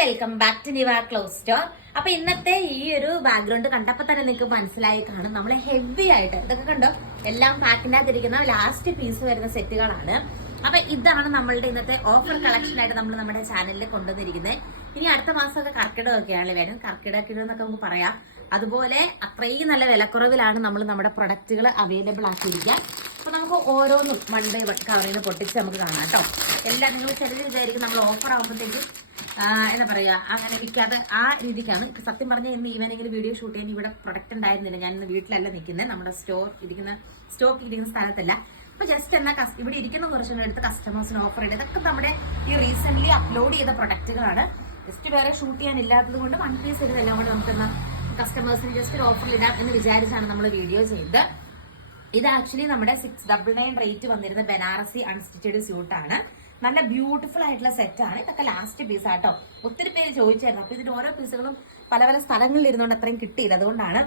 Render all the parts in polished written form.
Welcome back to Niva cloth store. അപ്പൊ ഇന്നത്തെ ഈ ഒരു ബാക്ക്ഗ്രൗണ്ട് കണ്ടപ്പോ തന്നെ നിങ്ങൾക്ക് മനസ്സിലായി കാണും, നമ്മൾ ഹെവി ആയിട്ട് ഇതൊക്കെ കണ്ടോ, എല്ലാം പാക്കിനകത്തിരിക്കുന്ന ലാസ്റ്റ് പീസ് വരുന്ന സെറ്റുകളാണ്. അപ്പൊ ഇതാണ് നമ്മളുടെ ഇന്നത്തെ ഓഫർ കളക്ഷൻ ആയിട്ട് നമ്മൾ നമ്മുടെ ചാനലിൽ കൊണ്ടുവന്നിരിക്കുന്നത്. ഇനി അടുത്ത മാസമൊക്കെ കർക്കിടകമൊക്കെയാണ് വരും, കർക്കിടക എന്നൊക്കെ നമുക്ക് പറയാം. അതുപോലെ അത്രയും നല്ല വിലക്കുറവിലാണ് നമ്മൾ നമ്മുടെ പ്രൊഡക്റ്റുകൾ അവൈലബിൾ ആക്കിയിരിക്കുക. അപ്പൊ നമുക്ക് ഓരോന്നും 1 by 1 കവറിൽ നിന്ന് പൊട്ടിച്ച് നമുക്ക് കാണാം കേട്ടോ. എല്ലാം നിങ്ങൾ ചിലർ വിചാരിക്കും നമ്മൾ ഓഫർ ആകുമ്പോഴത്തേക്കും എന്താ പറയാ, അങ്ങനെ വിൽക്കാതെ ആ രീതിക്കാണ്. സത്യം പറഞ്ഞാൽ ഇന്ന് ഈവനിങ്ങിൽ വീഡിയോ ഷൂട്ട് ചെയ്യാൻ ഇവിടെ പ്രൊഡക്റ്റ് ഉണ്ടായിരുന്നില്ല. ഞാൻ ഇന്ന് വീട്ടിലല്ല നിൽക്കുന്നത്, നമ്മുടെ സ്റ്റോക്ക് ഇരിക്കുന്ന സ്ഥലത്തല്ല. അപ്പൊ ജസ്റ്റ് എന്നാ ഇവിടെ ഇരിക്കുന്ന കുറച്ചുകൂടെ എടുത്ത് കസ്റ്റമേഴ്സിന് ഓഫർ ചെയ്ത് ഇതൊക്കെ നമ്മുടെ ഈ റീസെന്റ് അപ്ലോഡ് ചെയ്ത പ്രൊഡക്റ്റുകളാണ്. ജസ്റ്റ് വേറെ ഷൂട്ട് ചെയ്യാൻ ഇല്ലാത്തത് കൊണ്ട് 1 piece എടുത്തെല്ലാം കൊണ്ട് നമുക്ക് കസ്റ്റമേഴ്സിന് ജസ്റ്റ് ഒരു ഓഫറിൽ ഇടാം എന്ന് വിചാരിച്ചാണ് നമ്മൾ വീഡിയോ ചെയ്തത്. ഇത് ആക്ച്വലി നമ്മുടെ 699 റേറ്റ് വന്നിരുന്ന ബനാറസി അൺസ്റ്റിച്ചഡ് സ്യൂട്ടാണ്. നല്ല ബ്യൂട്ടിഫുൾ ആയിട്ടുള്ള സെറ്റാണ്. ഇതൊക്കെ ലാസ്റ്റ് പീസ് ആട്ടോ. ഒത്തിരി പേര് ചോദിച്ചായിരുന്നു. അപ്പൊ ഇതിന്റെ ഓരോ പീസുകളും പല പല സ്ഥലങ്ങളിൽ ഇരുന്നുകൊണ്ട് അത്രയും കിട്ടിയില്ല, അതുകൊണ്ടാണ്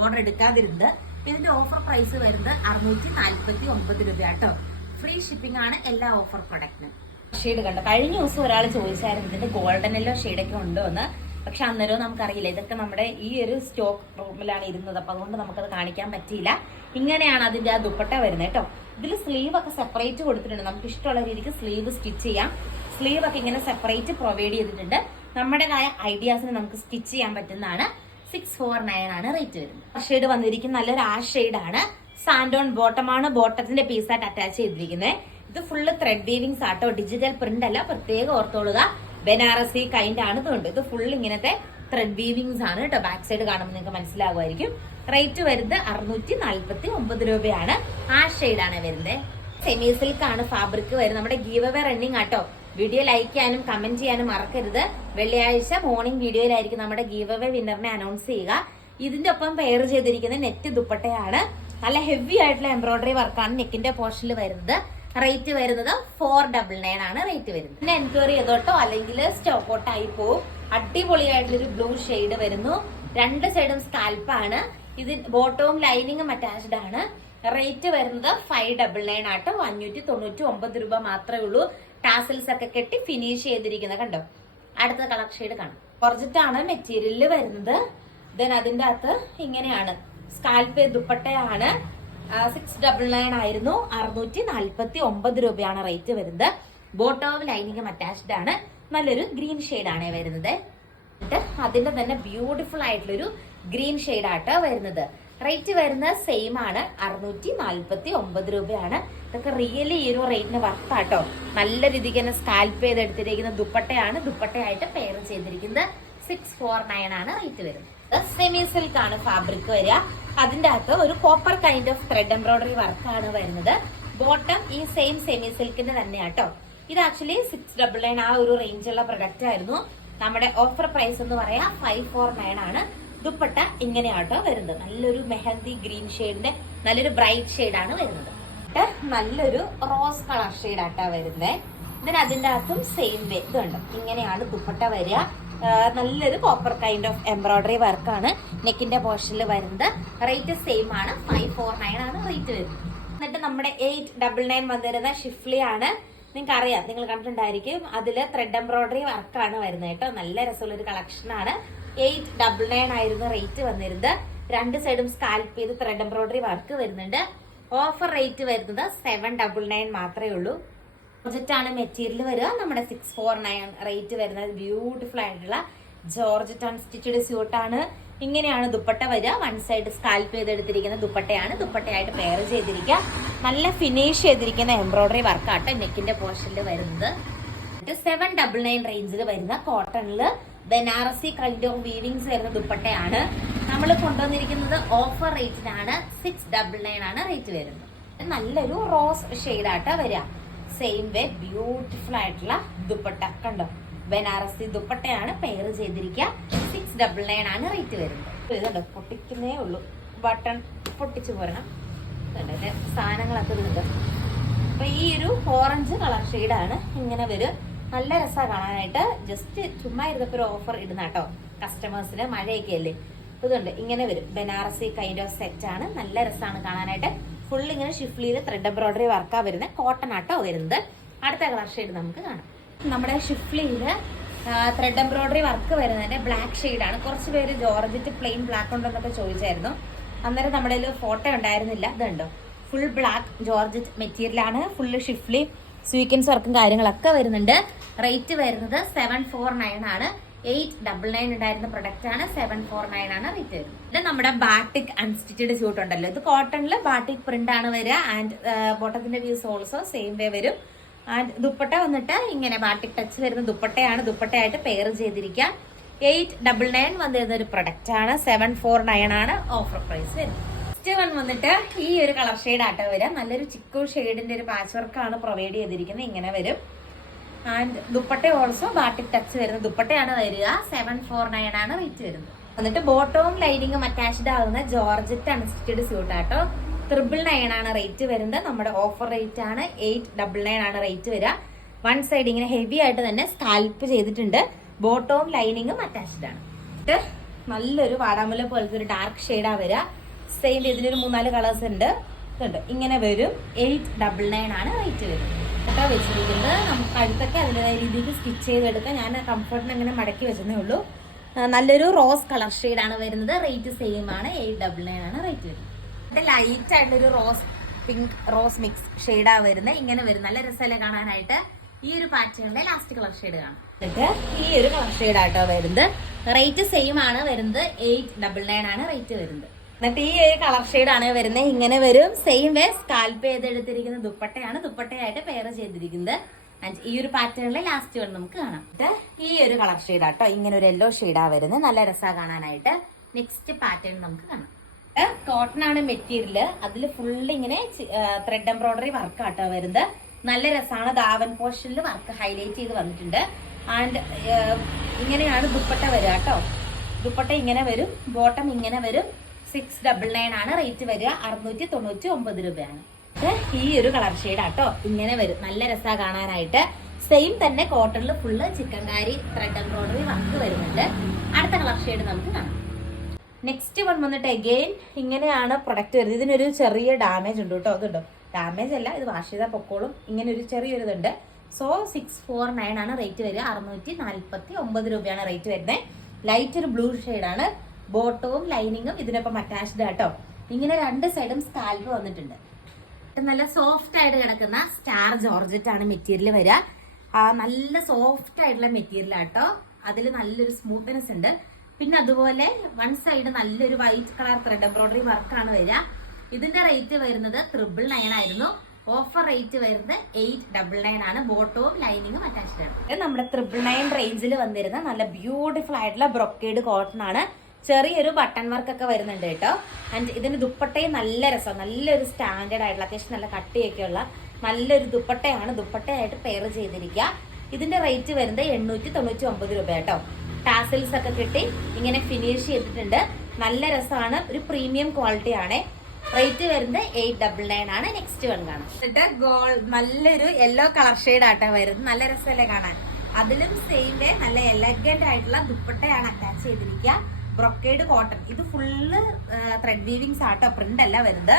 ഓർഡർ എടുക്കാതിരുന്നത്. ഇതിന്റെ ഓഫർ പ്രൈസ് വരുന്നത് 649 രൂപ കേട്ടോ. ഫ്രീ ഷിപ്പിംഗ് ആണ് എല്ലാ ഓഫർ പ്രൊഡക്റ്റിനും. ഷെയ്ഡ് കണ്ടോ, കഴിഞ്ഞ ദിവസം ഒരാൾ ചോദിച്ചായിരുന്നു ഇതിന്റെ ഗോൾഡൻ യെല്ലോ ഷെയ്ഡൊക്കെ ഉണ്ടോ എന്ന്. പക്ഷെ അന്നേരവും നമുക്കറിയില്ല, ഇതൊക്കെ നമ്മുടെ ഈ ഒരു സ്റ്റോക്ക് റൂമിലാണ് ഇരുന്നത്, അപ്പൊ അതുകൊണ്ട് നമുക്കത് കാണിക്കാൻ പറ്റിയില്ല. ഇങ്ങനെയാണ് അതിന്റെ ആ ദുപ്പട്ട വരുന്നത് കേട്ടോ. ഇതിൽ സ്ലീവ് ഒക്കെ സെപ്പറേറ്റ് കൊടുത്തിട്ടുണ്ട്, നമുക്ക് ഇഷ്ടമുള്ള രീതിക്ക് സ്ലീവ് സ്റ്റിച്ച് ചെയ്യാം. സ്ലീവ് ഒക്കെ ഇങ്ങനെ സെപ്പറേറ്റ് പ്രൊവൈഡ് ചെയ്തിട്ടുണ്ട്. നമ്മുടേതായ ഐഡിയാസിന് നമുക്ക് സ്റ്റിച്ച് ചെയ്യാൻ പറ്റുന്നതാണ്. 649 ആണ് റേറ്റ് വരുന്നത്. ഷെയ്ഡ് വന്നിരിക്കുന്ന നല്ലൊരു ആ ഷെയ്ഡാണ്. സാൻഡോൺ ബോട്ടമാണ് ബോട്ടത്തിന്റെ പീസായിട്ട് അറ്റാച്ച് ചെയ്തിരിക്കുന്നത്. ഇത് ഫുള്ള് ത്രെഡ് വീവിങ്സ് ആട്ടോ, ഡിജിറ്റൽ പ്രിന്റ് അല്ല, പ്രത്യേകം ഓർത്തോളുക. ബനാറസി കൈൻഡ് ആണ് ഇതുണ്ട്. ഇത് ഫുൾ ഇങ്ങനത്തെ ത്രെഡ് വീവിങ്സ് ആണ് കേട്ടോ. ബാക്ക് സൈഡ് കാണുമ്പോൾ നിങ്ങൾക്ക് മനസ്സിലാകുമായിരിക്കും. റേറ്റ് വരുന്നത് 649 രൂപയാണ്. ആ ഷെയ്ഡാണ് വരുന്നത്. സെമി സിൽക്ക് ആണ് ഫാബ്രിക് വരുന്നത്. നമ്മുടെ ഗീവ് അവേ റണ്ണിങ് ആട്ടോ. വീഡിയോ ലൈക്ക് ചെയ്യാനും കമന്റ് ചെയ്യാനും മറക്കരുത്. വെള്ളിയാഴ്ച മോർണിംഗ് വീഡിയോയിലായിരിക്കും നമ്മുടെ ഗീവ് അവേ വിന്നറിനെ അനൗൺസ് ചെയ്യുക. ഇതിന്റെ ഒപ്പം പെയർ ചെയ്തിരിക്കുന്ന നെറ്റ് ദുപ്പട്ടയാണ്. നല്ല ഹെവി ആയിട്ടുള്ള എംബ്രോയിഡറി വർക്കാണ് നെക്കിന്റെ പോർഷനിൽ വരുന്നത്. റേറ്റ് വരുന്നത് 499 ആണ് റേറ്റ് വരുന്നത്. പിന്നെ എൻക്വയറി ചെയ്തോട്ടോ, അല്ലെങ്കിൽ സ്റ്റോക്ക് ഔട്ട് ആയി പോവും. അടിപൊളിയായിട്ടുള്ളൊരു ബ്ലൂ ഷെയ്ഡ് വരുന്നു. 2 സൈഡും സ്കാൽപ്പാണ്. ഇത് ബോട്ടവും ലൈനിങ്ങും അറ്റാച്ച്ഡ് ആണ്. റേറ്റ് വരുന്നത് 599 ആട്ടോ. 599 രൂപ മാത്രമേ ഉള്ളൂ. ടാസൽസ് ഒക്കെ കെട്ടി ഫിനിഷ് ചെയ്തിരിക്കുന്നത് കണ്ടോ. അടുത്ത കളർ ഷെയ്ഡ് കാണാം. ജോർജറ്റ് ആണ് മെറ്റീരിയലിൽ വരുന്നത്. ദെൻ അതിന്റെ അകത്ത് ഇങ്ങനെയാണ് സ്കാൽപ്പ് ദുപ്പട്ടയാണ്. 699 ആയിരുന്നു. 649 രൂപയാണ് റേറ്റ് വരുന്നത്. ബോട്ടവും ലൈനിങ്ങും അറ്റാച്ച്ഡ് ആണ്. നല്ലൊരു ഗ്രീൻ ഷെയ്ഡ് ആണ് വരുന്നത്. അതിന്റെ തന്നെ ബ്യൂട്ടിഫുൾ ആയിട്ടുള്ളൊരു ഗ്രീൻ ഷെയ്ഡ് ആട്ടോ വരുന്നത്. റേറ്റ് വരുന്നത് സെയിം ആണ്. 649 രൂപയാണ്. ഇതൊക്കെ റിയലി ഈ ഒരു റേറ്റിന് വർത്താട്ടോ. നല്ല രീതിക്ക് തന്നെ സ്കാൽപ്പ് ചെയ്തെടുത്തിരിക്കുന്ന ദുപ്പട്ടയാണ്. ദുപ്പട്ടയായിട്ട് പെയർ ചെയ്തിരിക്കുന്നത് 649 ആണ് റേറ്റ് വരുന്നത്. സെമി സിൽക്ക് ആണ് ഫാബ്രിക് വരിക. അതിന്റെ അകത്ത് ഒരു copper kind of thread embroidery വർക്കാണ് വരുന്നത്. ബോട്ടം ഈ സെയിം സെമി സിൽക്കിന്റെ തന്നെയാട്ടോ. ഇത് ആക്ച്വലി 699 ആ ഒരു റേഞ്ചുള്ള പ്രൊഡക്റ്റ് ആയിരുന്നു. നമ്മുടെ ഓഫർ പ്രൈസ് എന്ന് പറയാ 549 ആണ്. ദുപ്പട്ട ഇങ്ങനെയാട്ടോ വരുന്നത്. നല്ലൊരു മെഹന്തി ഗ്രീൻ ഷെയ്ഡിന്റെ നല്ലൊരു ബ്രൈറ്റ് ഷെയ്ഡാണ് വരുന്നത്. നല്ലൊരു റോസ് കളർ ഷെയ്ഡ് ആട്ടാ വരുന്നത്. ഇതിന് അതിന്റെ അകത്തും സെയിം വേ ഇതുണ്ട്. ഇങ്ങനെയാണ് ദുപ്പട്ട വരിക. നല്ലൊരു കോപ്പർ കൈൻഡ് ഓഫ് എംബ്രോയിഡറി വർക്കാണ് നെക്കിന്റെ പോർഷനിൽ വരുന്നത്. റേറ്റ് സെയിം ആണ്. 549 ആണ് റേറ്റ് വരുന്നത്. എന്നിട്ട് നമ്മുടെ 899 വന്നിരുന്ന ഷിഫ്ലി ആണ്. നിങ്ങൾക്ക് അറിയാം, നിങ്ങൾ കണ്ടിട്ടുണ്ടായിരിക്കും. അതില് ത്രെഡ് എംബ്രോയിഡറി വർക്കാണ് വരുന്നത് കേട്ടോ. നല്ല രസമുള്ള ഒരു കളക്ഷൻ ആണ്. 899 ആയിരുന്നു റേറ്റ് വന്നിരുന്നത്. 2 സൈഡും സ്കാൽപ്പ് ചെയ്ത് ത്രെഡ് എംബ്രോയിഡറി വർക്ക് വരുന്നുണ്ട്. ഓഫർ റേറ്റ് വരുന്നത് 799 മാത്രമേ ഉള്ളൂ. ജോർജറ്റ് ആണ് മെറ്റീരിയൽ വരിക. നമ്മുടെ 649 റേറ്റ് വരുന്നത്. ബ്യൂട്ടിഫുൾ ആയിട്ടുള്ള ജോർജറ്റ് അൺസ്റ്റിച്ചഡ് സ്യൂട്ടാണ്. ഇങ്ങനെയാണ് ദുപ്പട്ട വരിക. 1 സൈഡ് സ്കാൽപ്പ് ചെയ്തെടുത്തിരിക്കുന്ന ദുപ്പട്ടയാണ്. ദുപ്പട്ടയായിട്ട് പെയർ ചെയ്തിരിക്കുക. നല്ല ഫിനിഷ് ചെയ്തിരിക്കുന്ന എംബ്രോയിഡറി വർക്കാട്ടോ നെക്കിന്റെ പോർഷനിൽ വരുന്നത്. 799 റേഞ്ചിൽ വരുന്ന കോട്ടണില് ബനാറസി കൈൻഡ് ഓഫ് വീവിങ്സ് വരുന്ന ദുപ്പട്ടയാണ് നമ്മൾ കൊണ്ടുവന്നിരിക്കുന്നത്. ഓഫർ റേറ്റിനാണ്. 699 ആണ് റേറ്റ് വരുന്നത്. നല്ലൊരു റോസ് ഷെയ്ഡാട്ടോ വരിക. സെയിം വേ ബ്യൂട്ടിഫുൾ ആയിട്ടുള്ള ദുപ്പട്ട കണ്ടോ. ബനാറസി ദുപ്പട്ടയാണ് പെയർ ചെയ്തിരിക്കുക. 699 ആണ് റേറ്റ് വരുന്നത്. ഇതുണ്ടോ, പൊട്ടിക്കുന്നേ ഉള്ളൂ. ബട്ടൺ പൊട്ടിച്ചു പോരണം. സാധനങ്ങളൊക്കെ ഇതുണ്ട്. അപ്പൊ ഈ ഒരു ഓറഞ്ച് കളർ ഷെയ്ഡാണ് ഇങ്ങനെ വരും. നല്ല രസമാണ് കാണാനായിട്ട്. ജസ്റ്റ് ചുമ്മാ ഇരുന്നപ്പോ ഒരു ഓഫർ ഇടുന്ന കേട്ടോ കസ്റ്റമേഴ്സിന്. മഴയൊക്കെ അല്ലേ. ഇതുണ്ട് ഇങ്ങനെ വരും. ബനാറസി കൈൻഡ് ഓഫ് സെറ്റ് ആണ്. നല്ല രസമാണ് കാണാനായിട്ട്. ഫുൾ ഇങ്ങനെ ഷിഫ്റ്റ് ചെയ്ത് ത്രെഡ് എംബ്രോയിഡറി വർക്കാ വരുന്നത്. കോട്ടൺ ആട്ടോ വരുന്നത്. അടുത്ത കളർ ഷെയ്ഡ് നമുക്ക് കാണാം. നമ്മുടെ ഷിഫ്ലിയില് ത്രെഡ് എംബ്രോയിഡറി വർക്ക് വരുന്നതിന്റെ ബ്ലാക്ക് ഷെയ്ഡാണ്. കുറച്ച് പേര് ജോർജറ്റ് പ്ലെയിൻ ബ്ലാക്ക് ഉണ്ടെന്നൊക്കെ ചോദിച്ചായിരുന്നു. അന്നേരം നമ്മുടെ കയ്യിൽ ഫോട്ടോ ഉണ്ടായിരുന്നില്ല. ഇതുണ്ടോ, ഫുൾ ബ്ലാക്ക് ജോർജറ്റ് മെറ്റീരിയലാണ്. ഫുള്ള് ഷിഫ്ലി സ്വീക്കൻസ് വർക്കും കാര്യങ്ങളൊക്കെ വരുന്നുണ്ട്. റേറ്റ് വരുന്നത് 749 ആണ്. 899 ഉണ്ടായിരുന്ന പ്രൊഡക്റ്റ് ആണ്, 749 ആണ് റേറ്റ് വരുന്നത്. ഇത് നമ്മുടെ ബാട്ടിക് അൺസ്റ്റിച്ചഡ് സ്യൂട്ട് ഉണ്ടല്ലോ, ഇത് കോട്ടണില് ബാട്ടിക് പ്രിന്റ് ആണ് വരിക. ആൻഡ് ബോട്ടത്തിന്റെ വ്യൂസ് ഓൾസോ സെയിം വേ വരും. ആൻഡ് ദുപ്പട്ട വന്നിട്ട് ഇങ്ങനെ ബാട്ടിക് ടച്ച് വരുന്ന ദുപ്പട്ടയാണ്. ദുപ്പട്ടയായിട്ട് പെയർ ചെയ്തിരിക്കുക. 899 വന്നിരുന്ന ഒരു പ്രൊഡക്റ്റ് ആണ്. 749 ആണ് ഓഫർ പ്രൈസ് വരുന്നത്. നെക്സ്റ്റ് വൺ വന്നിട്ട് ഈ ഒരു കളർ ഷെയ്ഡ് ആട്ടോ വരിക. നല്ലൊരു ചിക്കു ഷെയ്ഡിന്റെ ഒരു പാച്ച് വർക്കാണ് പ്രൊവൈഡ് ചെയ്തിരിക്കുന്നത്. ഇങ്ങനെ വരും. And dupatta also batik touch വരുന്ന ദുപ്പട്ടയാണ് വരിക. 749 ആണ് റേറ്റ് വരുന്നത്. എന്നിട്ട് ബോട്ടവും ലൈനിങ്ങും അറ്റാച്ച്ഡ് ആകുന്ന ജോർജറ്റ് അൺസ്റ്റിച്ചഡ് സ്യൂട്ട് ആട്ടോ. 999 ആണ് റേറ്റ് വരുന്നത്. നമ്മുടെ ഓഫർ റേറ്റ് ആണ്. 899 ആണ് റേറ്റ് വരിക. വൺ സൈഡ് ഇങ്ങനെ ഹെവി ആയിട്ട് തന്നെ സ്കാൽപ്പ് ചെയ്തിട്ടുണ്ട്. ബോട്ടവും ലൈനിങ്ങും അറ്റാച്ച്ഡ് ആണ്. നല്ലൊരു വാടാമുല പോലത്തെ ഒരു ഡാർക്ക് ഷെയ്ഡാ വരിക. സെയിം ഇതിലൊരു 3-4 കളേഴ്സ് ഉണ്ട്. ഇതുണ്ട്, ഇങ്ങനെ വരും. 899 ആണ് റേറ്റ് വരുന്നത്. ഒക്കെ വെച്ചിരിക്കുന്നത് നമുക്ക് കഴുത്തൊക്കെ അതിൻ്റെതായ രീതിയിൽ സ്റ്റിച്ച് ചെയ്തെടുക്കാം. ഞാൻ കംഫർട്ടിന് അങ്ങനെ മടക്കി വെച്ചതേ ഉള്ളൂ. നല്ലൊരു റോസ് കളർ ഷെയ്ഡാണ് വരുന്നത്. റേറ്റ് സെയിം ആണ്. 899 ആണ് റേറ്റ് വരുന്നത്. ലൈറ്റ് ആയിട്ടൊരു റോസ് പിങ്ക് റോസ് മിക്സ് ഷെയ്ഡാ വരുന്നത്. ഇങ്ങനെ വരും. നല്ല രസമല്ലേ കാണാനായിട്ട്. ഈ ഒരു പാറ്റേണിലെ ലാസ്റ്റ് കളർ ഷെയ്ഡ് കാണാം. എന്നിട്ട് ഈ ഒരു കളർ ഷെയ്ഡായിട്ടോ വരുന്നത്. റേറ്റ് സെയിം ആണ് വരുന്നത്. 899 ആണ് റേറ്റ് വരുന്നത്. എന്നിട്ട് ഈ ഒരു കളർ ഷെയ്ഡാണ് വരുന്നത്. ഇങ്ങനെ വരും. സെയിം വേ സ്കാൽപ്പ് ചെയ്തെടുത്തിരിക്കുന്ന ദുപ്പട്ടയാണ്. ദുപ്പട്ടയായിട്ട് പെയർ ചെയ്തിരിക്കുന്നത്. ഈ ഒരു പാറ്റേണിലെ ലാസ്റ്റ് വൺ നമുക്ക് കാണാം. ഈ ഒരു കളർ ഷെയ്ഡാട്ടോ. ഇങ്ങനെ ഒരു യെല്ലോ ഷെയ്ഡാ വരുന്നത്. നല്ല രസമാണ് കാണാനായിട്ട്. നെക്സ്റ്റ് പാറ്റേൺ നമുക്ക് കാണാം. കോട്ടൺ ആണ് മെറ്റീരിയൽ. അതിൽ ഫുള്ള് ഇങ്ങനെ ത്രെഡ് എംബ്രോയിഡറി വർക്ക് ആട്ടോ വരുന്നത്. നല്ല രസമാണ്. ദാവൻ പോർഷനിൽ വർക്ക് ഹൈലൈറ്റ് ചെയ്ത് വന്നിട്ടുണ്ട്. ആൻഡ് ഇങ്ങനെയാണ് ദുപ്പട്ട വരിക കേട്ടോ. ദുപ്പട്ട ഇങ്ങനെ വരും. ബോട്ടം ഇങ്ങനെ വരും. 699 ആണ് റേറ്റ് വരിക. 699 രൂപയാണ്. ഈ ഒരു കളർ ഷെയ്ഡ് ആട്ടോ. ഇങ്ങനെ വരും. നല്ല രസമാണ് കാണാനായിട്ട്. സെയിം തന്നെ കോട്ടണിൽ full chikankari thread embroidery work വരുന്നുണ്ട്. അടുത്ത കളർ ഷെയ്ഡ് നമുക്ക് കാണാം. നെക്സ്റ്റ് വൺ വന്നിട്ട് അഗെയിൻ ഇങ്ങനെയാണ് പ്രൊഡക്റ്റ് വരുന്നത്. ഇതിനൊരു ചെറിയ ഡാമേജ് ഉണ്ട് കേട്ടോ. അതുണ്ടോ, ഡാമേജ് അല്ല, ഇത് വാഷ് ചെയ്താൽ പൊക്കോളും. ഇങ്ങനെ ഒരു ചെറിയൊരു ഇതുണ്ട്. സോ 649 ആണ് റേറ്റ് വരിക. 649 രൂപയാണ് റേറ്റ് വരുന്നത്. ലൈറ്റ് ഒരു ബ്ലൂ ഷെയ്ഡാണ്. ബോട്ടവും ലൈനിങ്ങും ഇതിനൊപ്പം അറ്റാച്ച്ഡ് ആട്ടോ. ഇങ്ങനെ രണ്ട് സൈഡും സ്കാൽപ്പ് വന്നിട്ടുണ്ട്. നല്ല സോഫ്റ്റ് ആയിട്ട് കിടക്കുന്ന സ്റ്റാർ ജോർജറ്റ് ആണ് മെറ്റീരിയൽ വരിക. നല്ല സോഫ്റ്റ് ആയിട്ടുള്ള മെറ്റീരിയൽ ആട്ടോ. അതിൽ നല്ലൊരു സ്മൂത്ത്നെസ് ഉണ്ട്. പിന്നെ അതുപോലെ വൺ സൈഡ് നല്ലൊരു വൈറ്റ് കളർ ത്രെഡ് എംബ്രോയിഡറി വർക്കാണ് വരിക. ഇതിന്റെ റേറ്റ് വരുന്നത് 999 ആയിരുന്നു. ഓഫർ റേറ്റ് വരുന്നത് 899 ആണ്. ബോട്ടവും ലൈനിങ്ങും അറ്റാച്ച്ഡ് ആണ്. ഇത് നമ്മുടെ 999 റേഞ്ചിൽ വന്നിരുന്ന നല്ല ബ്യൂട്ടിഫുൾ ആയിട്ടുള്ള ബ്രൊക്കേഡ് കോട്ടൺ ആണ്. ചെറിയൊരു ബട്ടൺ വർക്ക് ഒക്കെ വരുന്നുണ്ട് കേട്ടോ. ആൻഡ് ഇതിന്റെ ദുപ്പട്ടയും നല്ല രസം, നല്ലൊരു സ്റ്റാൻഡേർഡ് ആയിട്ടുള്ള അത്യാവശ്യം നല്ല കട്ടിയൊക്കെയുള്ള നല്ലൊരു ദുപ്പട്ടയാണ്. ദുപ്പട്ടയായിട്ട് പെയർ ചെയ്തിരിക്കുക. ഇതിന്റെ റേറ്റ് വരുന്നത് 899 രൂപ കേട്ടോ. ടാസിൽസ് ഒക്കെ കിട്ടി ഇങ്ങനെ ഫിനിഷ് ചെയ്തിട്ടുണ്ട്. നല്ല രസമാണ്. ഒരു പ്രീമിയം ക്വാളിറ്റി ആണ്. റേറ്റ് വരുന്നത് 899 ആണ്. നെക്സ്റ്റ് വൺ കാണാം. എന്നിട്ട് നല്ലൊരു യെല്ലോ കളർ ഷെയ്ഡ് ആട്ടോ വരുന്നത്. നല്ല രസമല്ലേ കാണാൻ. അതിലും സെയിം വേ നല്ല എലഗന്റ് ആയിട്ടുള്ള ദുപ്പട്ടയാണ് അറ്റാച്ച് ചെയ്തിരിക്കുക. Brocade cotton. ഇത് ഫുള്ള് ത്രെഡ് വീവിങ്സ് ആട്ടോ, പ്രിന്റ് അല്ല വരുന്നത്.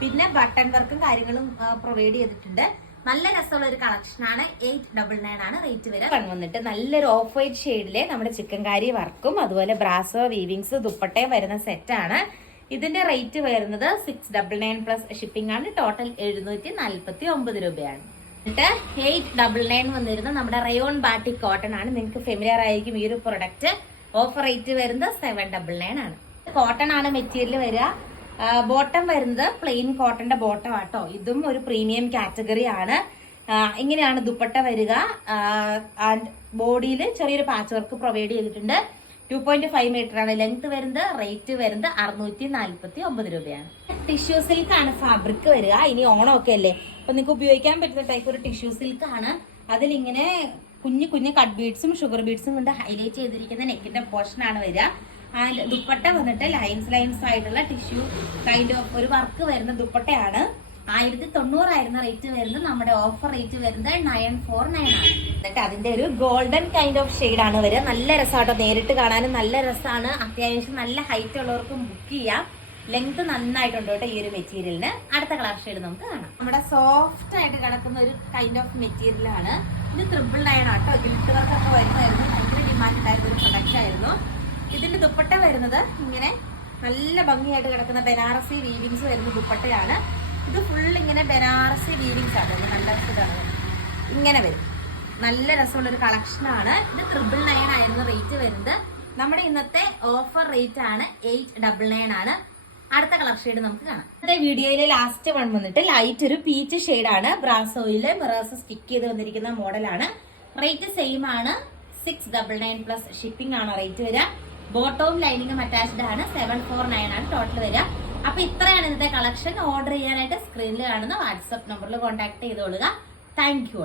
പിന്നെ ബട്ടൺ വർക്കും കാര്യങ്ങളും പ്രൊവൈഡ് ചെയ്തിട്ടുണ്ട്. നല്ല രസമുള്ള ഒരു കളക്ഷൻ ആണ്. 899 ആണ് റേറ്റ് വരെ. വന്നിട്ട് നല്ലൊരു ഓഫ് വൈറ്റ് ഷെയ്ഡിലെ നമ്മുടെ ചിക്കൻകാരി വർക്കും അതുപോലെ ബ്രാസോ വീവിങ്സ് ദുപ്പട്ടയും വരുന്ന സെറ്റ് ആണ്. ഇതിന്റെ റേറ്റ് വരുന്നത് 699 പ്ലസ് ഷിപ്പിംഗ് ആണ്. ടോട്ടൽ 749 രൂപയാണ്. എന്നിട്ട് 899 വന്നിരുന്ന നമ്മുടെ റയോൺ ബാട്ടിക് കോട്ടൺ ആണ്. നിങ്ങൾക്ക് ഫെമിലിയർ ആയിരിക്കും ഈ ഒരു പ്രൊഡക്റ്റ്. ഓഫർ റേറ്റ് വരുന്നത് 799 ആണ്. കോട്ടൺ ആണ് മെറ്റീരിയൽ വരിക. ബോട്ടം വരുന്നത് പ്ലെയിൻ കോട്ടന്റെ ബോട്ടം ആട്ടോ. ഇതും ഒരു പ്രീമിയം കാറ്റഗറി ആണ്. ഇങ്ങനെയാണ് ദുപ്പട്ട വരിക. ആൻഡ് ബോഡിയിൽ ചെറിയൊരു പാച്ച് വർക്ക് പ്രൊവൈഡ് ചെയ്തിട്ടുണ്ട്. 2.5 മീറ്റർ ആണ് ലെങ്ത് വരുന്നത്. റേറ്റ് വരുന്നത് 649 രൂപയാണ്. ടിഷ്യൂ സിൽക്ക് ആണ് ഫാബ്രിക് വരിക. ഇനി ഓണം ഒക്കെ അല്ലേ, അപ്പൊ നിങ്ങൾക്ക് ഉപയോഗിക്കാൻ പറ്റുന്ന ടൈപ്പ് ഒരു ടിഷ്യൂ സിൽക്ക് ആണ്. അതിലിങ്ങനെ കുഞ്ഞു കുഞ്ഞു കട്ട് ബീഡ്സും ഷുഗർ ബീഡ്സും കൊണ്ട് ഹൈലൈറ്റ് ചെയ്തിരിക്കുന്ന നെക്കിന്റെ പോർഷൻ ആണ് വരിക. ആൻഡ് ദുപ്പട്ട വന്നിട്ട് ലൈൻസ് ആയിട്ടുള്ള ടിഷ്യൂ കൈൻഡ് ഓഫ് ഒരു വർക്ക് വരുന്ന ദുപ്പട്ടയാണ്. 1090 ആയിരുന്ന റേറ്റ് വരുന്നത്. നമ്മുടെ ഓഫർ റേറ്റ് വരുന്നത് 949 ആണ്. എന്നിട്ട് അതിന്റെ ഒരു ഗോൾഡൻ കൈൻഡ് ഓഫ് ഷെയ്ഡ് ആണ് വരിക. നല്ല രസമാട്ടോ, നേരിട്ട് കാണാനും നല്ല രസമാണ്. അത്യാവശ്യം നല്ല ഹൈറ്റ് ഉള്ളവർക്കും ബുക്ക് ചെയ്യാം. ലെങ്ത് നന്നായിട്ടുണ്ട് കേട്ടോ ഈ ഒരു മെറ്റീരിയലിന്. അടുത്ത കളർ ഷെയ്ഡ് നമുക്ക് കാണാം. നമ്മുടെ സോഫ്റ്റ് ആയിട്ട് കിടക്കുന്ന ഒരു കൈൻഡ് ഓഫ് മെറ്റീരിയൽ ആണ് ഇത്. 999 ആട്ടോ. ഗിൽറ്റ് വർക്കൊക്കെ വരുന്നതായിരുന്നു, ഭയങ്കര ഡിമാൻഡ് ഉണ്ടായിരുന്ന ഒരു പ്രൊഡക്റ്റ് ആയിരുന്നു. ഇതിന്റെ ദുപ്പട്ട വരുന്നത് ഇങ്ങനെ നല്ല ഭംഗിയായിട്ട് കിടക്കുന്ന ബനാറസി വീവിങ്സ് വരുന്ന ദുപ്പട്ടയാണ്. ഇത് ഫുൾ ഇങ്ങനെ ബനാറസി വീവിങ്സ് ആണ്. നല്ല ഇതാണ്, ഇങ്ങനെ വരും. നല്ല രസമുള്ള ഒരു കളക്ഷനാണ് ഇത്. 999 ആയിരുന്നു റേറ്റ് വരുന്നത്. നമ്മുടെ ഇന്നത്തെ ഓഫർ റേറ്റ് ആണ് 899 ആണ്. അടുത്ത കളർ ഷെയ്ഡ് നമുക്ക് കാണാം. ഇന്നത്തെ വീഡിയോയിലെ ലാസ്റ്റ് വൺ വന്നിട്ട് ലൈറ്റ് ഒരു പീച്ച് ഷെയ്ഡാണ്. ബ്രാസോയില് മിറേഴ്സ് സ്റ്റിക്ക് ചെയ്ത് വന്നിരിക്കുന്ന മോഡലാണ്. റേറ്റ് സെയിം ആണ്. 699 പ്ലസ് ഷിപ്പിംഗ് ആണ് റേറ്റ് വരിക. ബോട്ടവും ലൈനിങ്ങും അറ്റാച്ച്ഡ് ആണ്. 749 ആണ് ടോട്ടൽ വരിക. അപ്പൊ ഇത്രയാണ് ഇന്നത്തെ കളക്ഷൻ. ഓർഡർ ചെയ്യാനായിട്ട് സ്ക്രീനിൽ കാണുന്ന വാട്സ്ആപ്പ് നമ്പറിൽ കോൺടാക്ട് ചെയ്തോളുക. Thank you.